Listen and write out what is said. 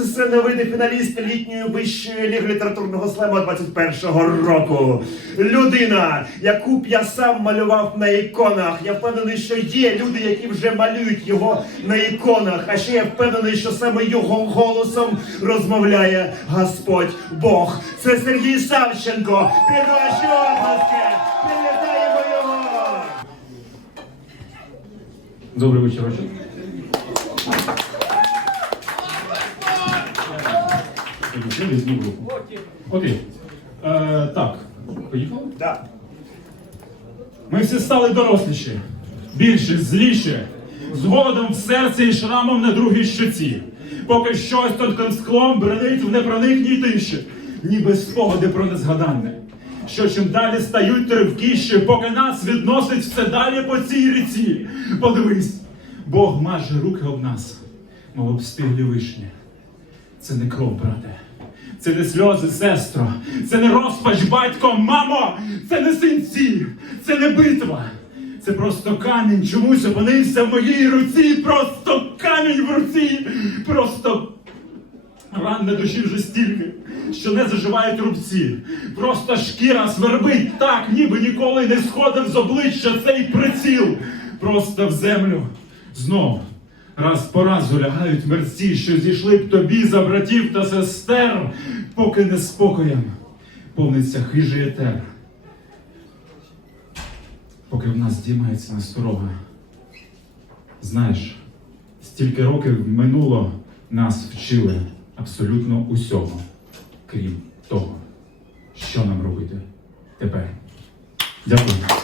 талановитий фіналіст літньої вищої ліги літературного слему 21-го року. Людина, яку б я сам малював на іконах. Я впевнений, що є люди, які вже малюють його на іконах. А ще я впевнений, що саме його голосом розмовляє Господь Бог. Це Сергій Савченко. Під ваші обласки. Привітаємо його! Добрий вечір. Я візьму руку. Окей. Е, так, поїхали? Да. Ми всі стали доросліші, більші, зліші, з голодом в серці і шрамом на другій щоці. Поки щось тонким склом бренить в непроникній тиші, ніби спогади про незгадане. Що чим далі стають тривкіші, поки нас відносить все далі по цій ріці. Подивись, Бог маже руки об нас, мов обстиглі вишні. Це не кров, брате. Це не сльози, сестро. Це не розпач, батько, мамо. Це не синці. Це не битва. Це просто камінь чомусь опинився в моїй руці. Просто камінь в руці. Просто ран на душі вже стільки, що не заживають рубці. Просто шкіра свербить так, ніби ніколи не сходив з обличчя цей приціл. Просто в землю знов раз по разу лягають мерці, що зійшли б тобі за братів та сестер, поки не спокоєм повниться хижий етер. Поки в нас діймається насторога. Знаєш, стільки років минуло, нас вчили абсолютно усього, крім того, що нам робити тепер. Дякую.